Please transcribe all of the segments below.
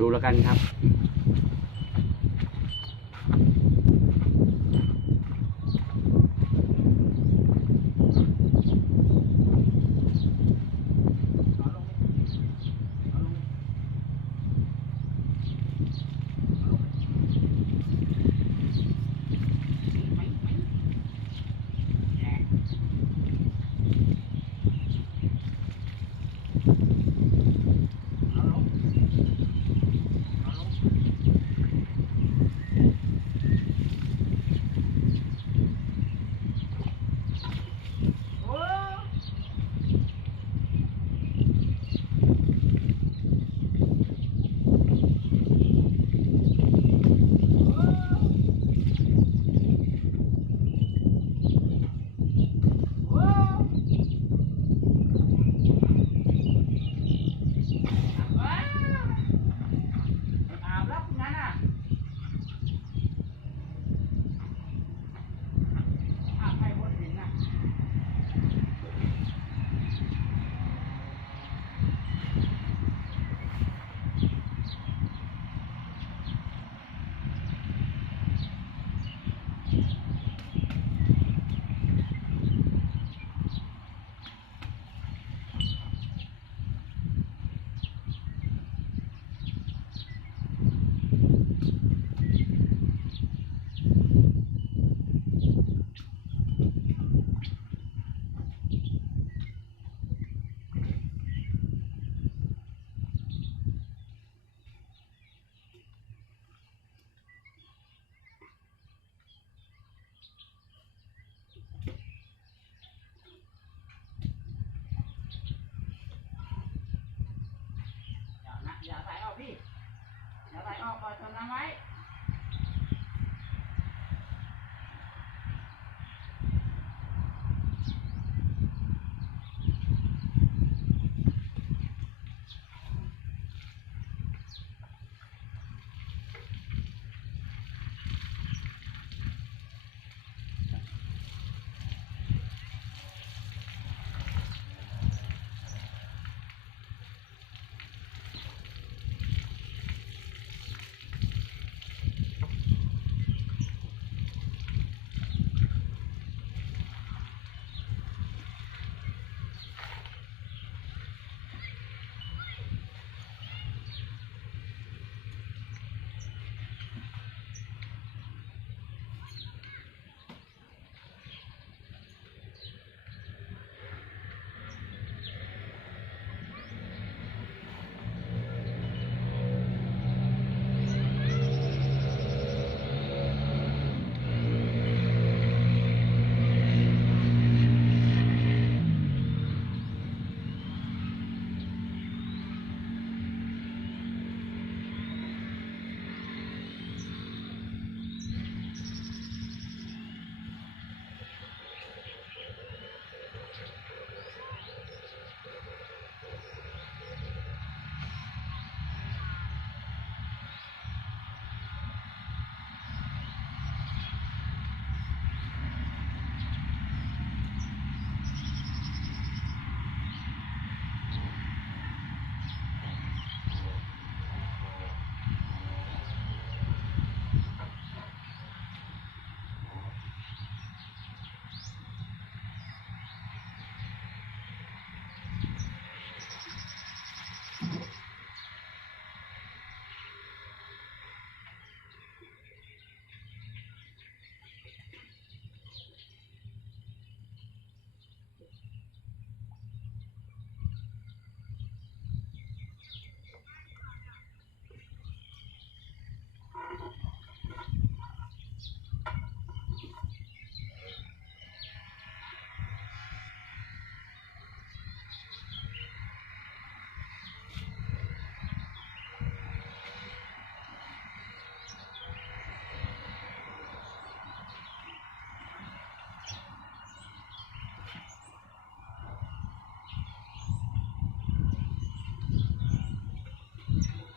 ดูแล้วกันครับ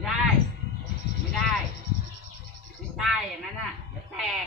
ไม่ได้ ไม่ได้ ไม่ได้อย่างนั้นน่ะเดี๋ยวแตก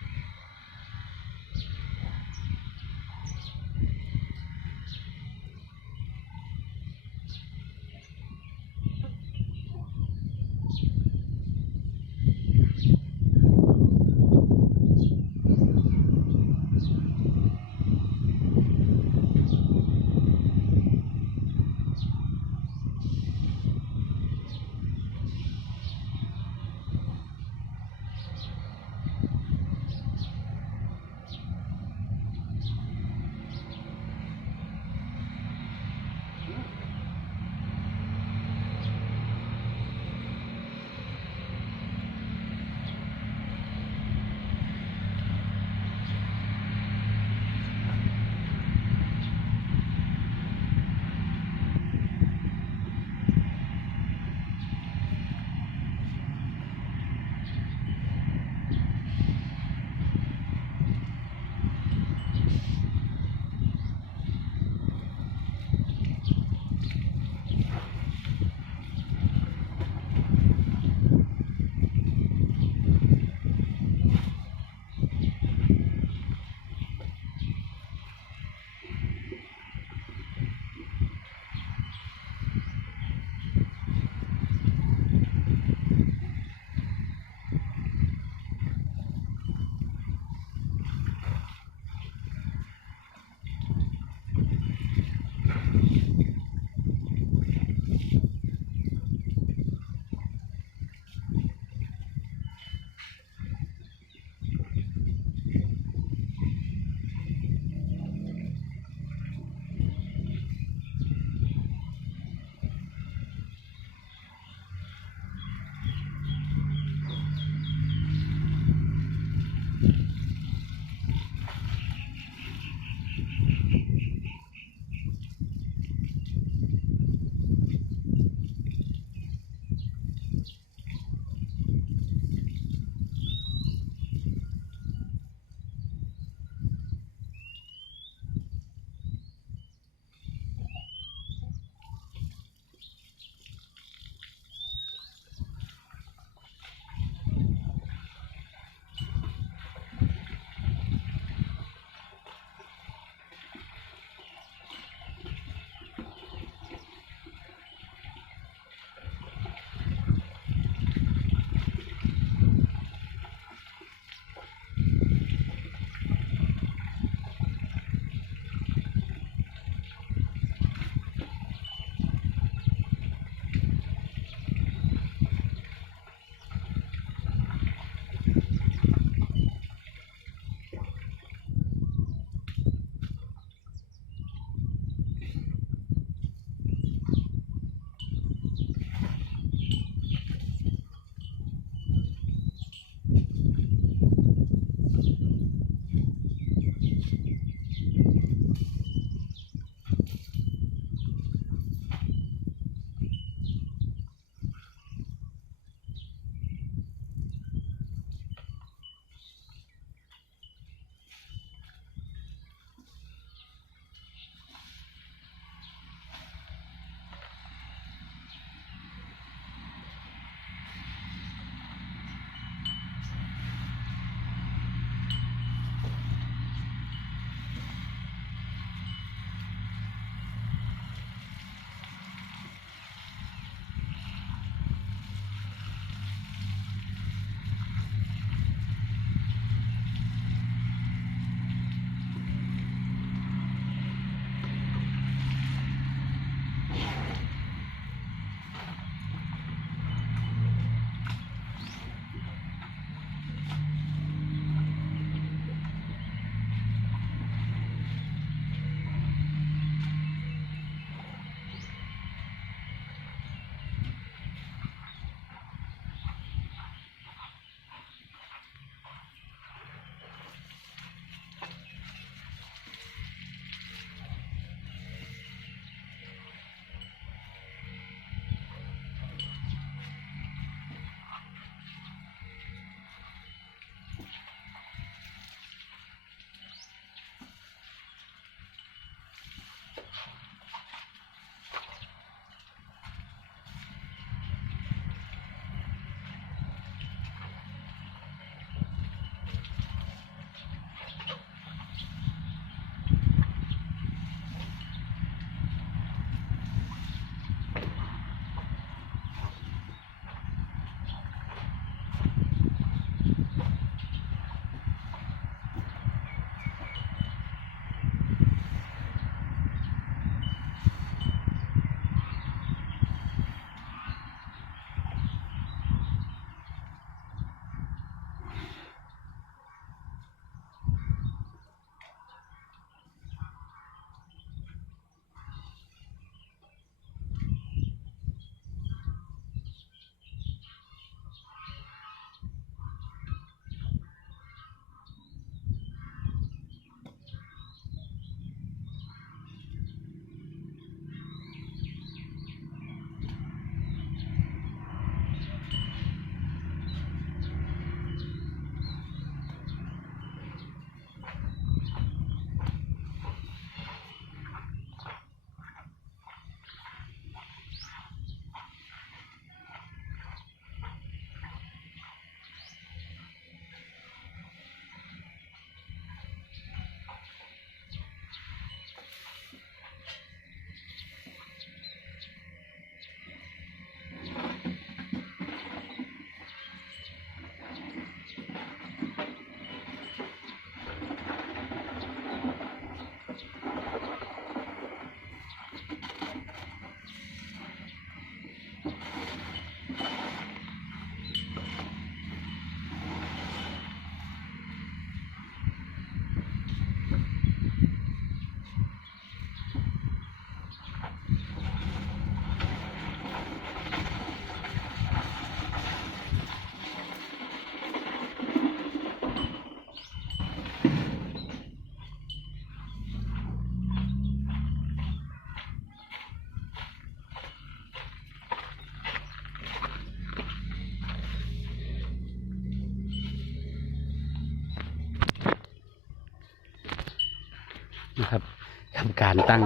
การตั้ง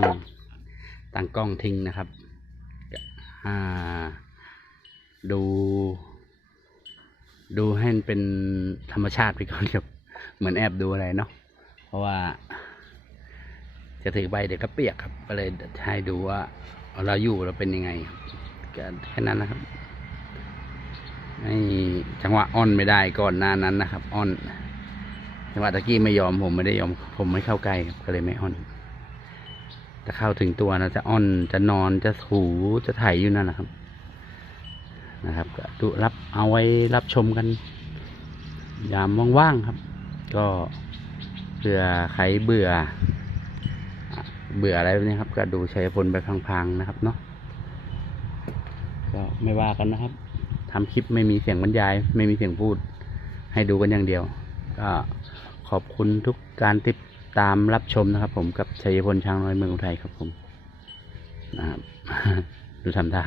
ตั้งกล้องทิ้งนะครับอ่าดู ดูให้มันเป็นธรรมชาติไปก่อนครับเหมือนแอบดูอะไรเนาะเพราะว่า จะถือใบเดี๋ยวก็เปียกครับ ก็เลยให้ดูว่าเราอยู่เราเป็นยังไงแค่นั้นนะครับให้จังหวะอ้อนไม่ได้ก่อนหน้านั้นนะครับ อ้อนจังหวะตะกี้ไม่ยอมผมไม่ได้ยอม ผมไม่เข้าใกล้ครับก็เลยไม่อ้อน จะเข้าถึงตัวนะจะอ้อนจะนอนจะถูจะไถอยู่นั่นแหละครับ นะครับก็ดูรับเอาไว้รับชมกัน ยามว่างๆครับ ก็เผื่อใครเบื่อ เบื่ออะไรแบบนี้ครับ ก็ดูชัยพลไปพังๆนะครับเนาะก็ไม่ว่ากันนะครับทำคลิปไม่มีเสียงบรรยาย ไม่มีเสียงพูด ให้ดูกันอย่างเดียว ก็ขอบคุณทุกการติด ตามรับชมนะครับ ผมกับชัยพลช้างน้อยเมืองอุทัยครับผมนะครับดูทำท่า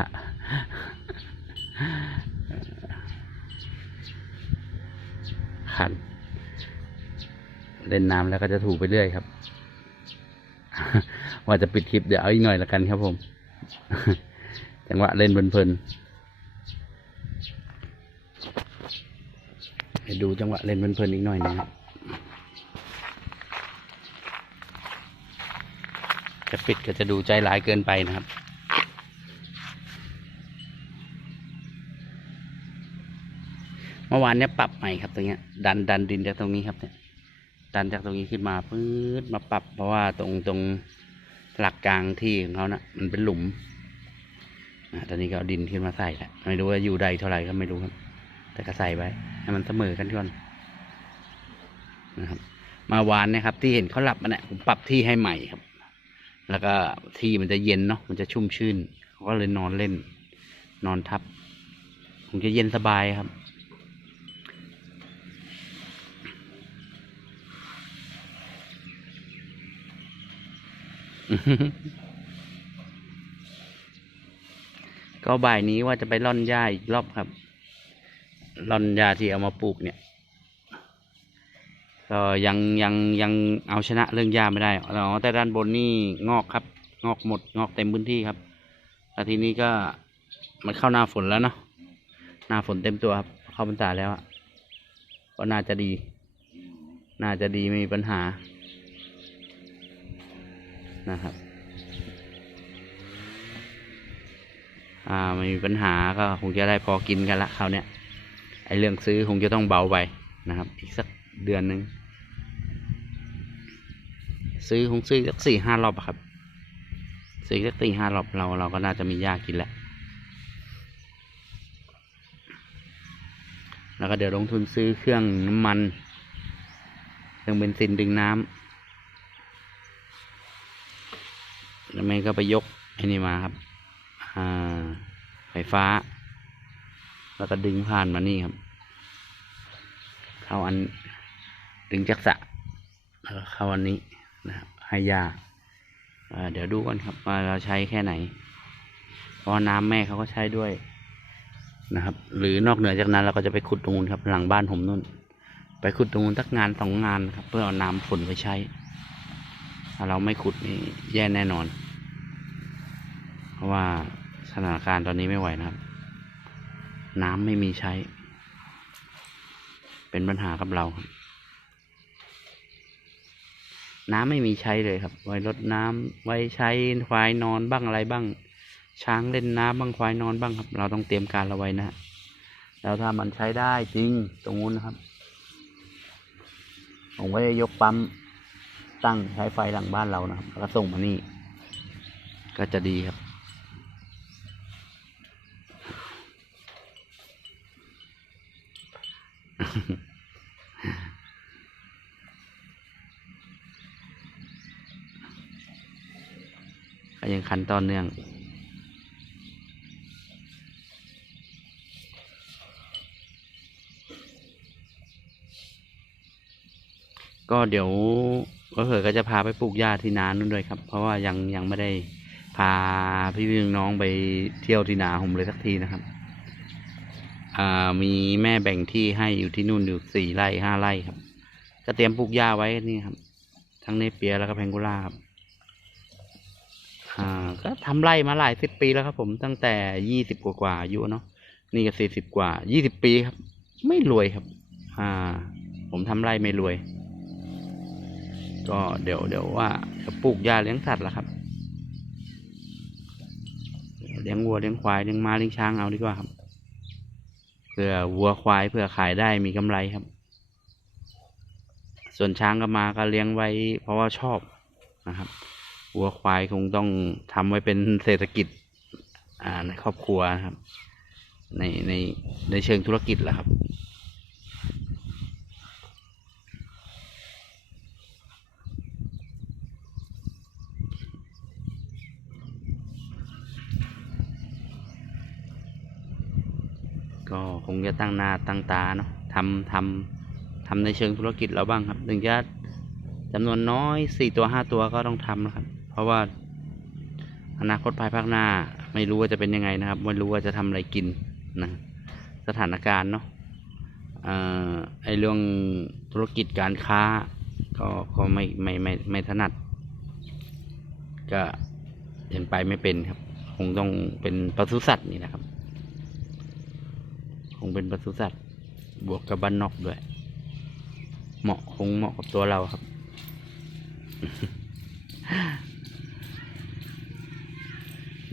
ขัน เล่นน้ำแล้วก็จะถูไปเรื่อยครับ ว่าจะปิดคลิปเดี๋ยวเอาอีกหน่อยละกันครับผม จังหวะเล่นเพลินๆให้ดูจังหวะเล่นเพลินๆอีกหน่อยนะครับ จะปิดก็จะดูใจร้ายเกินไปนะครับ เมื่อวานเนี้ยปรับใหม่ครับตรงเนี้ย ดันดันดินจากตรงนี้ครับเนี่ยดันจากตรงนี้ขึ้นมาปื๊ดมาปรับ เพราะว่าตรงตรงหลักกลางที่ของเขานะ่ะมันเป็นหลุมอะตอนนี้ก็เอาดินขึ้นมาใส่แล้วไม่รู้ว่าอยู่ใดเท่าไหร่ก็ไม่รู้ครับ แต่ก็ใส่ไว้ให้มันเสมอกันก่อนนะครับ มาวานนี่ยครับ ที่เห็นเขาหลับมันเนี่ยผมปรับที่ให้ใหม่ครับ แล้วก็ที่มันจะเย็นเนาะมันจะชุ่มชื่นเขาก็เลยนอนเล่น นอนทับคงจะเย็นสบายครับ ก็บ่ายนี้ว่าจะไปร่อนหญ้าอีกรอบครับร่อนหญ้าที่เอามาปลูกเนี่ย ก็ยังยังยังเอาชนะเรื่องหญ้าไม่ได้อ๋อแต่ด้านบนนี่งอกครับ งอกหมดงอกเต็มพื้นที่ครับแล้วทีนี้ก็มันเข้าหน้าฝนแล้วเนาะหน้าฝนเต็มตัวครับ เข้าพรรษาแล้วอะก็น่าจะดี น่าจะดีไม่มีปัญหานะครับ อ่าไม่มีปัญหาก็คงจะได้พอกินกันละคราวเนี้ยไอเรื่องซื้อคงจะต้องเบาไปนะครับ อีกสักเดือนหนึ่ง ซื้อคงซื้อสักสี่ห้ารอบอะครับ ซื้อสักสี่ห้ารอบเราเราก็น่าจะมีหญ้ากินแล้วแล้วก็เดี๋ยวลงทุนซื้อเครื่องน้ำมันเครื่องเบนซินดึงน้ำแล้วแม่ก็ไปยกไอ้นี่มาครับอ่าไฟฟ้า แล้วก็ดึงผ่านมานี่ครับ เข้าอันดึงจักษะแล้วเข้าอันนี้ นะครับให้ยาเดี๋ยวดูกันครับว่าเราใช้แค่ไหน เพราะน้ำแม่เขาก็ใช้ด้วยนะครับ หรือนอกเหนือจากนั้นเราก็จะไปขุดตรงนู้นครับ หลังบ้านผมนู่น ไปขุดตรงนู้นสักงานสองงานครับ เพื่อเอาน้ำฝนไปใช้ ถ้าเราไม่ขุดนี่แย่แน่นอน เพราะว่าสถานการณ์ตอนนี้ไม่ไหวนะครับ น้ำไม่มีใช้ เป็นปัญหากับเราครับ น้ำไม่มีใช้เลยครับ ไว้รดน้ำไว้ใช้ควายนอนบ้างอะไรบ้าง ช้างเล่นน้ำบ้างควายนอนบ้างครับ เราต้องเตรียมการเราไว้นะฮะแล้วถ้ามันใช้ได้จริงตรงนู้นนะครับ ผมก็จะยกปั๊มตั้งใช้ไฟหลังบ้านเรานะครับแล้วก็ส่งมานี่ ก็จะดีครับ ก็ยังคันต่อเนื่อง ก็เดี๋ยวก็เผื่อก็จะพาไปปลูกหญ้าที่นานู่นด้วยครับ เพราะว่ายังยังไม่ได้พาพี่พี่น้องไปเที่ยวที่นาผมเลยสักทีนะครับอ่ามีแม่แบ่งที่ให้อยู่ที่นู่นอยู่สี่ไร่ห้าไร่ครับ ก็เตรียมปลูกหญ้าไว้นี่ครับ ทั้งเนเปียแล้วก็แพงกูล่าครับ อ่าก็ทำไร่มาหลายสิบปีแล้วครับ ผมตั้งแต่ยี่สิบกว่าๆอายุเนาะนี่ก็สี่สิบกว่ายี่สิบปีครับ ไม่รวยครับ อ่า ผมทำไร่ไม่รวย ก็เดี๋ยวเดี๋ยวว่าจะปลูกหญ้าเลี้ยงสัตว์ละครับเลี้ยงวัวเลี้ยงควายเลี้ยงม้าเลี้ยงช้างเอาดีกว่าครับเพื่อวัวควายเพื่อขายได้มีกำไรครับ ส่วนช้างก็มาก็เลี้ยงไว้ เพราะว่าชอบนะครับ วัวควายคงต้องทำไว้เป็นเศรษฐกิจอ่าในครอบครัวนะครับ ในในในเชิงธุรกิจแหละครับก็คงจะตั้งหน้าตั้งตาเนาะทำทำทำในเชิงธุรกิจเราบ้างครับ ถึงจะจำนวนน้อยสี่ตัวห้าตัวก็ต้องทำนะครับ ราะว่าอนาคตภายภาคหน้า ไม่รู้ว่าจะเป็นยังไงนะครับ ไม่รู้ว่าจะทำอะไรกินนะสถานการณ์เนาะไอเรื่องธุรกิจการค้า ก็ก็ไม่ไม่ไม่ไม่ถนัด ก็ยังไปไม่เป็นครับ คงต้องเป็นปศุสัตว์นี่นะครับ คงเป็นปศุสัตว์ บวกกับบ้านนอกด้วย เหมาะคงเหมาะกับตัวเราครับ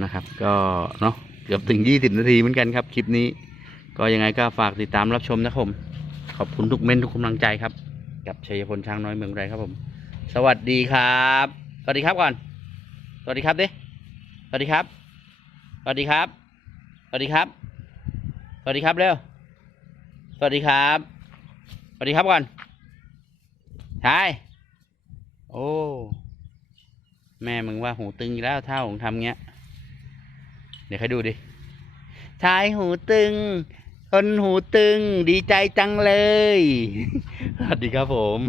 นะครับ ก็เนาะเกือบถึงยี่สิบนาทีเหมือนกันครับคลิปนี้ ก็ยังไงก็ฝากติดตามรับชมนะครับผมขอบคุณทุกเม้นทุกกำลังใจครับ กับชัยพลช้างน้อยเมืองไรครับผม สวัสดีครับ สวัสดีครับก่อน สวัสดีครับดิสวัสดีครับ สวัสดีครับ สวัสดีครับ สวัสดีครับเร็วสวัสดีครับ สวัสดีครับก่อนชายโอ้ แม่มึงว่าหูตึงอีกแล้วถ้าผมทำเงี้ย เดี๋ยวใครดูดิชายหูตึง คนหูตึง ดีใจจังเลย สวัสดีครับผม